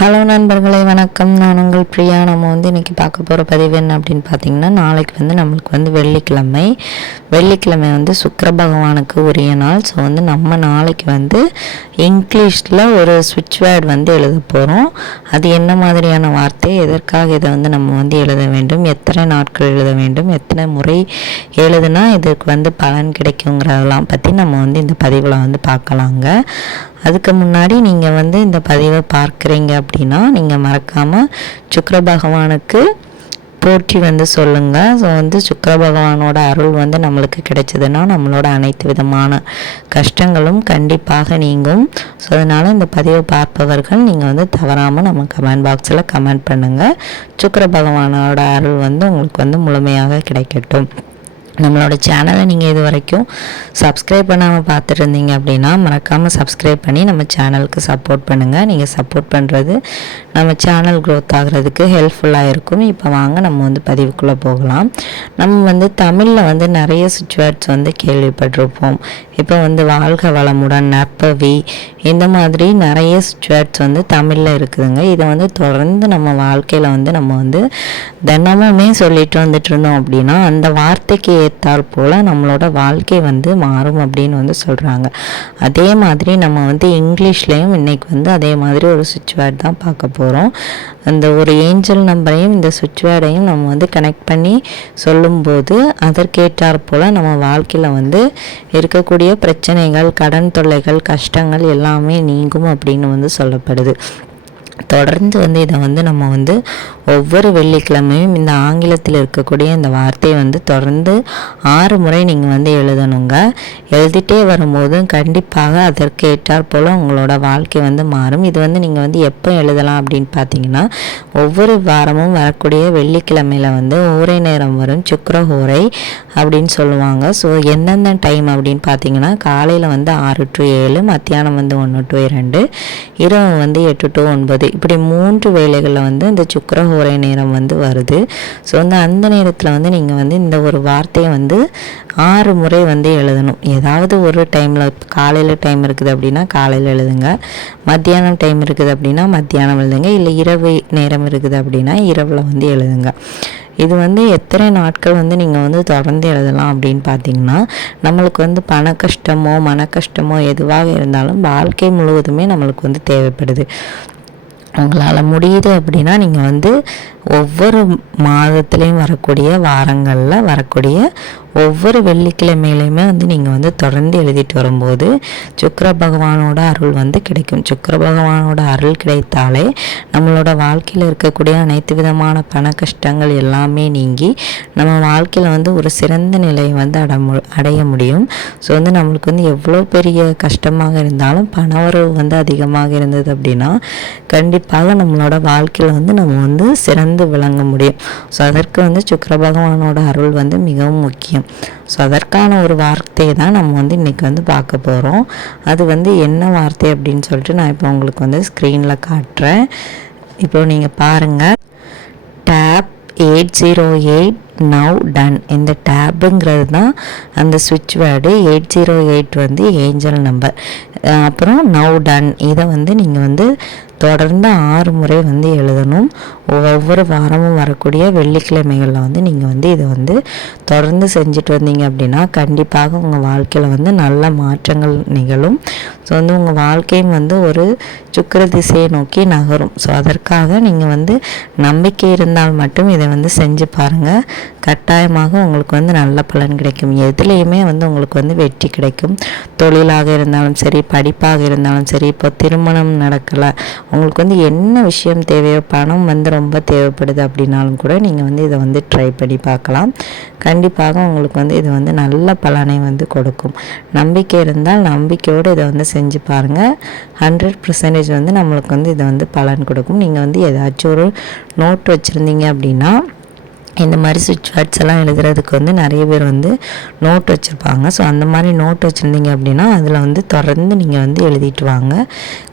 Hello நண்பர்களே, வணக்கம். நான் உங்கள் பிரியா. நம்ம இன்றைக்கி பார்க்க போகிற பதிவு என்ன அப்படின்னு பார்த்தீங்கன்னா, நாளைக்கு நம்மளுக்கு வெள்ளிக்கிழமை சுக்கிர பகவானுக்கு உரிய நாள். ஸோ நம்ம நாளைக்கு இங்கிலீஷில் ஒரு ஸ்விட்ச் வேர்டு எழுத போகிறோம். அது என்ன மாதிரியான வார்த்தை, எதற்காக இதை நம்ம எழுத வேண்டும், எத்தனை நாட்கள் எழுத வேண்டும், எத்தனை முறை எழுதுனா இதுக்கு பலன் கிடைக்குங்கிறதெல்லாம் பற்றி நம்ம இந்த பதிவில் பார்க்கலாங்க. அதுக்கு முன்னாடி நீங்கள் இந்த பதிவை பார்க்குறீங்க அப்படின்னா நீங்கள் மறக்காமல் சுக்கிர பகவானுக்கு போற்றி சொல்லுங்கள். ஸோ சுக்கிர பகவானோட அருள் நம்மளுக்கு கிடைச்சதுன்னா நம்மளோட அனைத்து விதமான கஷ்டங்களும் கண்டிப்பாக நீங்கும். ஸோ அதனால் இந்த பதிவை பார்ப்பவர்கள் நீங்கள் தவறாமல் நம்ம கமெண்ட் பாக்ஸில் கமெண்ட் பண்ணுங்கள். சுக்கிர பகவானோட அருள் உங்களுக்கு முழுமையாக கிடைக்கட்டும். நம்மளோட சேனலை நீங்கள் இது வரைக்கும் சப்ஸ்கிரைப் பண்ணாமல் பார்த்துட்டு இருந்தீங்க அப்படின்னா மறக்காமல் சப்ஸ்கிரைப் பண்ணி நம்ம சேனலுக்கு சப்போர்ட் பண்ணுங்கள். நீங்கள் சப்போர்ட் பண்ணுறது நம்ம சேனல் க்ரோத் ஆகிறதுக்கு ஹெல்ப்ஃபுல்லாக இருக்கும். இப்போ வாங்க நம்ம பதிவுக்குள்ளே போகலாம். நம்ம தமிழில் நிறைய சுவிட்ச் வேர்ட்ஸ் கேள்விப்பட்டிருப்போம். இப்போ வாழ்க வளமுடன், நற்பவி, இந்த மாதிரி நிறைய சுவிட்ச் வேர்ட்ஸ் தமிழில் இருக்குதுங்க. இதை தொடர்ந்து நம்ம வாழ்க்கையில் நம்ம தினமுமே சொல்லிட்டு வந்துட்டு இருந்தோம் அப்படின்னா அந்த வார்த்தைக்கு ஏற்றால் போல் நம்மளோட வாழ்க்கை மாறும் அப்படின்னு சொல்கிறாங்க. அதே மாதிரி நம்ம இங்கிலீஷ்லேயும் இன்றைக்கி அதே மாதிரி ஒரு சுவிட்ச் வேர்ட் தான் பார்க்க போகிறோம். அந்த ஒரு ஏஞ்சல் நம்பரையும் இந்த சுவிட்ச் வேர்டையும் நம்ம கனெக்ட் பண்ணி சொல்லும்போது அதற்கேற்றாற் போல் நம்ம வாழ்க்கையில் இருக்கக்கூடிய பிரச்சனைகள், கடன் தொல்லைகள், கஷ்டங்கள் எல்லாமே நீங்கும் அப்படின்னு சொல்லப்படுது. தொடர்ந்து இதை நம்ம ஒவ்வொரு வெள்ளிக்கிழமையும் இந்த ஆங்கிலத்தில் இருக்கக்கூடிய இந்த வார்த்தையை தொடர்ந்து 6 முறை நீங்கள் எழுதணுங்க. எழுதிட்டே வரும்போது கண்டிப்பாக அதற்கு ஏற்றாற் போல் உங்களோட வாழ்க்கை மாறும். இது நீங்கள் எப்போ எழுதலாம் அப்படின்னு பார்த்தீங்கன்னா, ஒவ்வொரு வாரமும் வரக்கூடிய வெள்ளிக்கிழமையில் ஓரை நேரம் வரும், சுக்கிரஹோரை அப்படின்னு சொல்லுவாங்க. ஸோ எந்தெந்த டைம் அப்படின்னு பார்த்தீங்கன்னா, காலையில் 6 to 7, மத்தியானம் 1 to 2, இரவு 8 to 9, இப்படி 3 வேளைகளில் இந்த சுக்கிரஹோரை நேரம் வருது. ஸோ அந்த நேரத்தில் நீங்கள் இந்த ஒரு வார்த்தையை 6 முறை எழுதணும். ஏதாவது ஒரு டைமில், காலையில் டைம் இருக்குது அப்படின்னா காலையில் எழுதுங்க, மத்தியானம் டைம் இருக்குது அப்படின்னா மத்தியானம் எழுதுங்க, இல்லை இரவு நேரம் இருக்குது அப்படின்னா இரவில் எழுதுங்க. இது எத்தனை நாட்கள் நீங்கள் தொடர்ந்து எழுதலாம் அப்படின்னு பார்த்தீங்கன்னா, நம்மளுக்கு பண கஷ்டமோ மன கஷ்டமோ எதுவாக இருந்தாலும் வாழ்க்கை முழுவதுமே நம்மளுக்கு தேவைப்படுது. உங்களால் முடியுது அப்படின்னா நீங்கள் ஒவ்வொரு மாதத்துலேயும் வரக்கூடிய வாரங்களில் வரக்கூடிய ஒவ்வொரு வெள்ளிக்கிழமையிலையுமே நீங்கள் தொடர்ந்து எழுதிட்டு வரும்போது சுக்கிர பகவானோட அருள் கிடைக்கும். சுக்கிர பகவானோட அருள் கிடைத்தாலே நம்மளோட வாழ்க்கையில் இருக்கக்கூடிய அனைத்து விதமான பண கஷ்டங்கள் எல்லாமே நீங்கி நம்ம வாழ்க்கையில் ஒரு சிறந்த நிலையை அடைய முடியும். ஸோ நம்மளுக்கு எவ்வளோ பெரிய கஷ்டமாக இருந்தாலும் பணவரவு அதிகமாக இருந்தது அப்படின்னா கண்டிப்பாக நம்மளோட வாழ்க்கையில் நம்ம சிறந்து விளங்க முடியும். ஸோ அதற்கு சுக்கிர பகவானோட அருள் மிகவும் முக்கியம். ஸோ அதற்கான ஒரு வார்த்தையை தான் நம்ம இன்றைக்கி பார்க்க போகிறோம். அது என்ன வார்த்தை அப்படின்னு சொல்லிட்டு நான் இப்போ உங்களுக்கு ஸ்க்ரீனில் காட்டுறேன். இப்போ நீங்கள் பாருங்கள், டேப் 808 நவ் டன். இந்த டேப்புங்கிறது தான் அந்த சுவிட்ச் வேர்டு. 808 angel number. அப்புறம் நவ் டன், இதை நீங்கள் தொடர்ந்து 6 முறை எழுதணும். ஒவ்வொரு வாரமும் வரக்கூடிய வெள்ளிக்கிழமைகளில் நீங்கள் இதை தொடர்ந்து செஞ்சுட்டு வந்தீங்க அப்படின்னா கண்டிப்பாக உங்கள் வாழ்க்கையில் நல்ல மாற்றங்கள் நிகழும். ஸோ உங்கள் வாழ்க்கையும் ஒரு சுக்கிர திசையை நோக்கி நகரும். ஸோ அதற்காக நீங்கள் நம்பிக்கை இருந்தால் மட்டும் இதை செஞ்சு பாருங்கள். கட்டாயமாக உங்களுக்கு நல்ல பலன் கிடைக்கும். எதுலேயுமே உங்களுக்கு வெற்றி கிடைக்கும். தொழிலாக இருந்தாலும் சரி, படிப்பாக இருந்தாலும் சரி, இப்போ திருமணம் நடக்கலை, உங்களுக்கு என்ன விஷயம் தேவையோ, பணம் ரொம்ப தேவைப்படுது அப்படின்னாலும் கூட நீங்கள் இதை ட்ரை பண்ணி பார்க்கலாம். கண்டிப்பாக உங்களுக்கு இது நல்ல பலனை கொடுக்கும். நம்பிக்கை இருந்தால் நம்பிக்கையோடு இதை செஞ்சு பாருங்கள். 100% நம்மளுக்கு இதை பலன் கொடுக்கும். நீங்கள் ஏதாச்சும் ஒரு நோட் வச்சுருந்தீங்க அப்படின்னா இந்த மாதிரி சுவிட்ச் வேர்ட்ஸ் எல்லாம் எழுதுறதுக்கு வந்து நிறைய பேர் வந்து நோட் வச்சுருப்பாங்க. ஸோ அந்த மாதிரி நோட் வச்சுருந்தீங்க அப்படின்னா அதில் வந்து தொடர்ந்து நீங்கள் வந்து எழுதிட்டு வாங்க.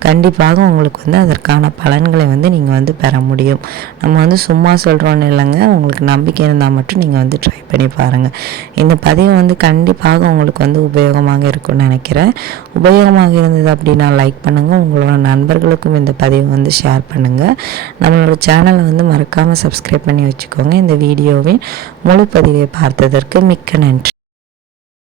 கண்டிப்பாக உங்களுக்கு வந்து அதற்கான பலன்களை வந்து நீங்கள் வந்து பெற முடியும். நம்ம வந்து சும்மா சொல்கிறோன்னு இல்லைங்க, உங்களுக்கு நம்பிக்கை இருந்தால் மட்டும் நீங்கள் வந்து ட்ரை பண்ணி பாருங்கள். இந்த பதிவு வந்து கண்டிப்பாக உங்களுக்கு வந்து உபயோகமாக இருக்கும்னு நினைக்கிறேன். உபயோகமாக இருந்தது அப்படின்னா லைக் பண்ணுங்கள், உங்களோட நண்பர்களுக்கும் இந்த பதிவை வந்து ஷேர் பண்ணுங்கள். நம்மளோட சேனலை வந்து மறக்காமல் சப்ஸ்கிரைப் பண்ணி வச்சுக்கோங்க. இந்த வீடியோவின் முழு பதிவை பார்த்ததற்கு மிக்க நன்றி.